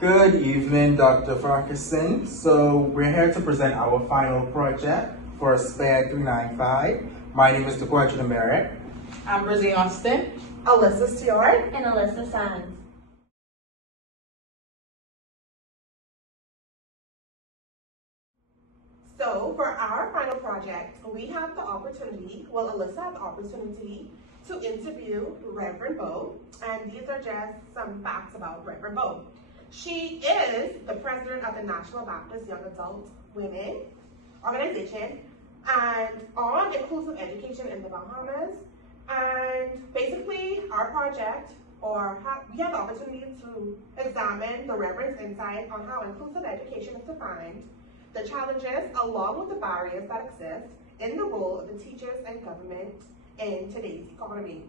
Good evening, Dr. Farquharson. So we're here to present our final project for SPED395. My name is Farquharson Merritt. I'm Brizzy Austin. Alyssa Stewart. And Alyssa Sands. So for our final project, we have the opportunity, Alyssa had the opportunity to interview Reverend Bo, and these are just some facts about Reverend Bo. She is the president of the National Baptist Young Adult Women Organization and on inclusive education in the Bahamas. And basically our project, we have the opportunity to examine the Reverend's insight on how inclusive education is defined, the challenges along with the barriers that exist in the role of the teachers and government in today's economy.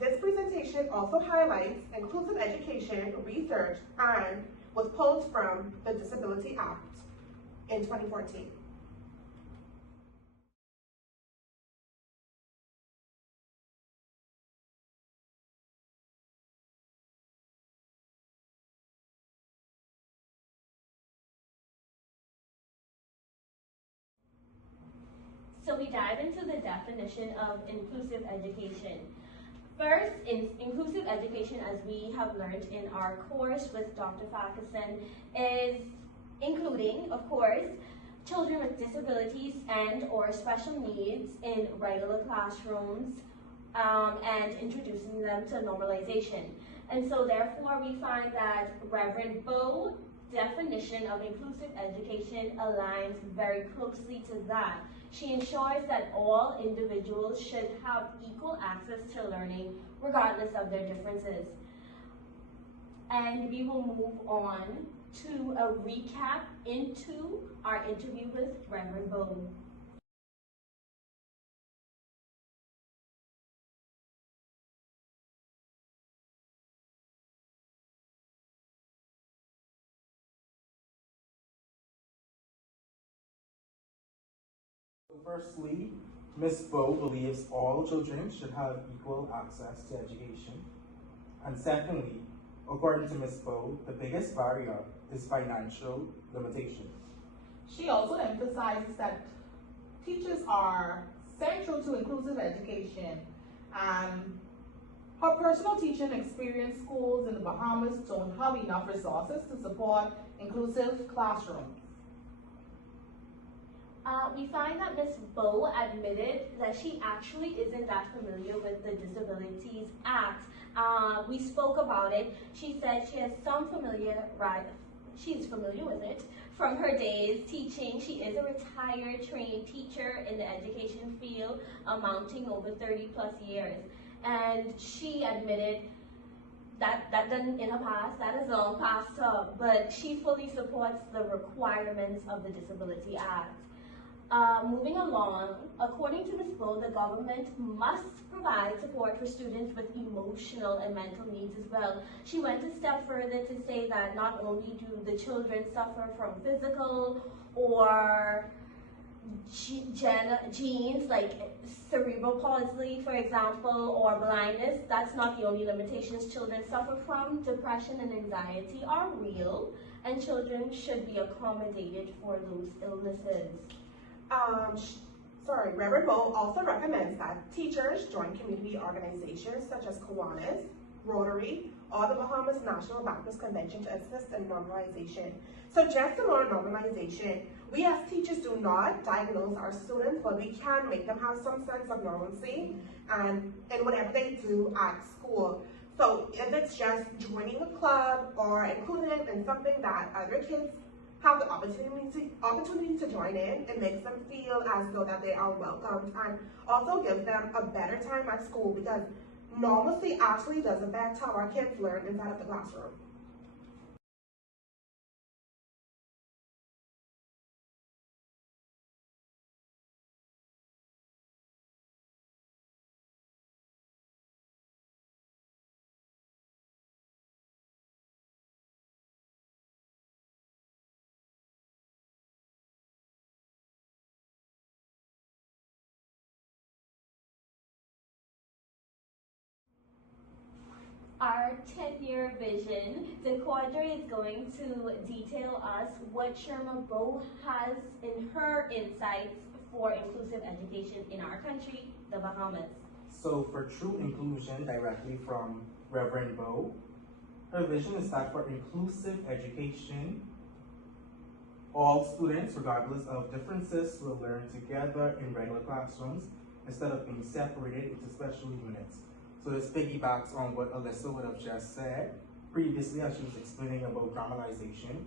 This presentation also highlights inclusive education research and was pulled from the Disability Act in 2014. So we dive into the definition of inclusive education. First, inclusive education, as we have learned in our course with Dr. Farquharson, is including, of course, children with disabilities and or special needs in regular classrooms and introducing them to normalization. And so therefore we find that Reverend Bo's definition of inclusive education aligns very closely to that. She ensures that all individuals should have equal access to learning regardless of their differences. And we will move on to a recap into our interview with Reverend Bo. Firstly, Ms. Bo believes all children should have equal access to education. And secondly, according to Ms. Bo, the biggest barrier is financial limitations. She also emphasizes that teachers are central to inclusive education. Her personal teaching experience, schools in the Bahamas don't have enough resources to support inclusive classrooms. We find that Ms. Bo admitted that she actually isn't that familiar with the Disabilities Act. We spoke about it. She said she has she's familiar with it from her days teaching. She is a retired trained teacher in the education field, amounting over 30 plus years. And she admitted that doesn't in her past, that is long past her, but she fully supports the requirements of the Disability Act. Moving along, according to Ms. Bo, the government must provide support for students with emotional and mental needs as well. She went a step further to say that not only do the children suffer from physical or genes like cerebral palsy, for example, or blindness. That's not the only limitations children suffer from. Depression and anxiety are real, and children should be accommodated for those illnesses. Reverend Bo also recommends that teachers join community organizations such as Kiwanis, Rotary, or the Bahamas National Baptist Convention to assist in normalization. So just to learn normalization, we as teachers do not diagnose our students, but we can make them have some sense of normalcy and in whatever they do at school. So if it's just joining a club or including them in something that other kids have the opportunity to join in, it makes them feel as though that they are welcomed and also gives them a better time at school, because normalcy actually does affect how our kids learn inside of the classroom. our 10-year vision. The Quadre is going to detail us what Sherma Bowe has in her insights for inclusive education in our country, the Bahamas. So for true inclusion, directly from Reverend Bowe, her vision is that for inclusive education, all students, regardless of differences, will learn together in regular classrooms instead of being separated into special units. So this piggybacks on what Alyssa would have just said previously as she was explaining about dramatization.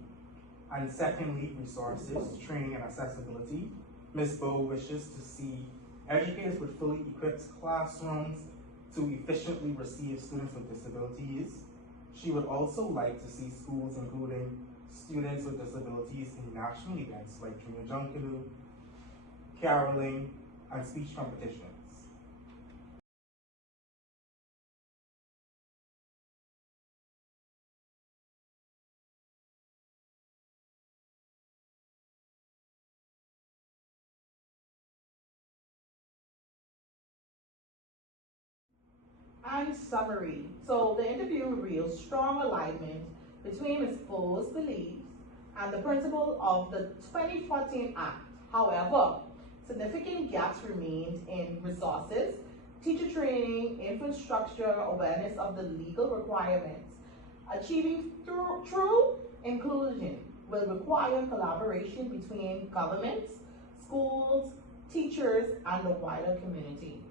And secondly, resources, training, and accessibility. Ms. Bowe wishes to see educators with fully equipped classrooms to efficiently receive students with disabilities. She would also like to see schools including students with disabilities in national events like Junior Junkanoo, caroling, and speech competitions. And summary. So the interview reveals strong alignment between Ms. Bowe's beliefs and the principle of the 2014 Act. However, significant gaps remained in resources, teacher training, infrastructure, awareness of the legal requirements. Achieving true inclusion will require collaboration between governments, schools, teachers, and the wider community.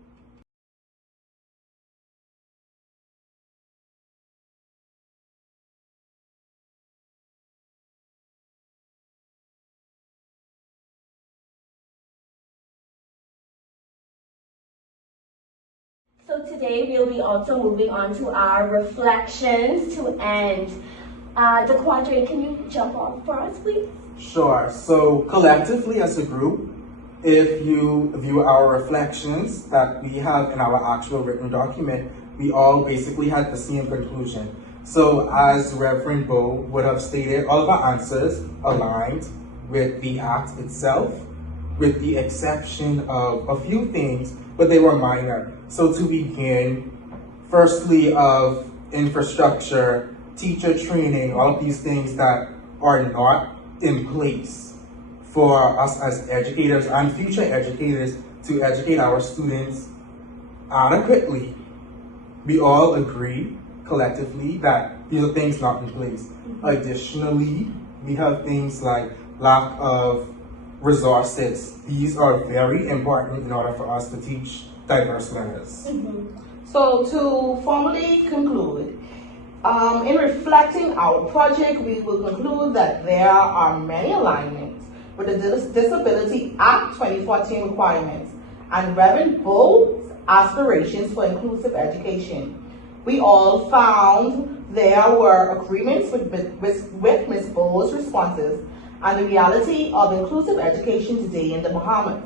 So today we'll be also moving on to our reflections to end. The Quadre, can you jump off for us, please? Sure. So collectively as a group, if you view our reflections that we have in our actual written document, we all basically had the same conclusion. So as Reverend Bowe would have stated, all of our answers aligned with the act itself, with the exception of a few things, but they were minor. So to begin, firstly of infrastructure, teacher training, all of these things that are not in place for us as educators and future educators to educate our students adequately. We all agree collectively that these are things not in place. Additionally, we have things like lack of resources. These are very important in order for us to teach diverse learners. So to formally conclude, in reflecting our project, we will conclude that there are many alignments with the Disability Act 2014 requirements and Reverend Bowe's aspirations for inclusive education. We all found there were agreements with Ms. Bowe's responses and the reality of inclusive education today in the Bahamas.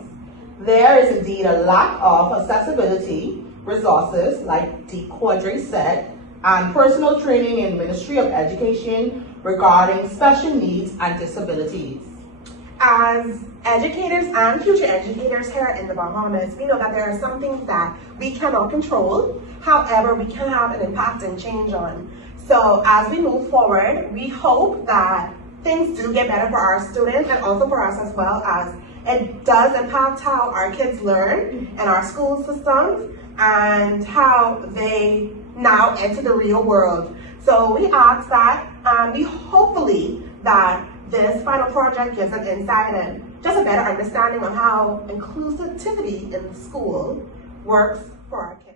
There is indeed a lack of accessibility resources, like the Quadre said, and personal training in Ministry of Education regarding special needs and disabilities. As educators and future educators here in the Bahamas, we know that there are some things that we cannot control. However, we can have an impact and change on. So as we move forward, we hope that things do get better for our students and also for us as well, as it does impact how our kids learn in our school systems and how they now enter the real world. So we ask that, we hopefully that this final project gives an insight and just a better understanding on how inclusivity in the school works for our kids.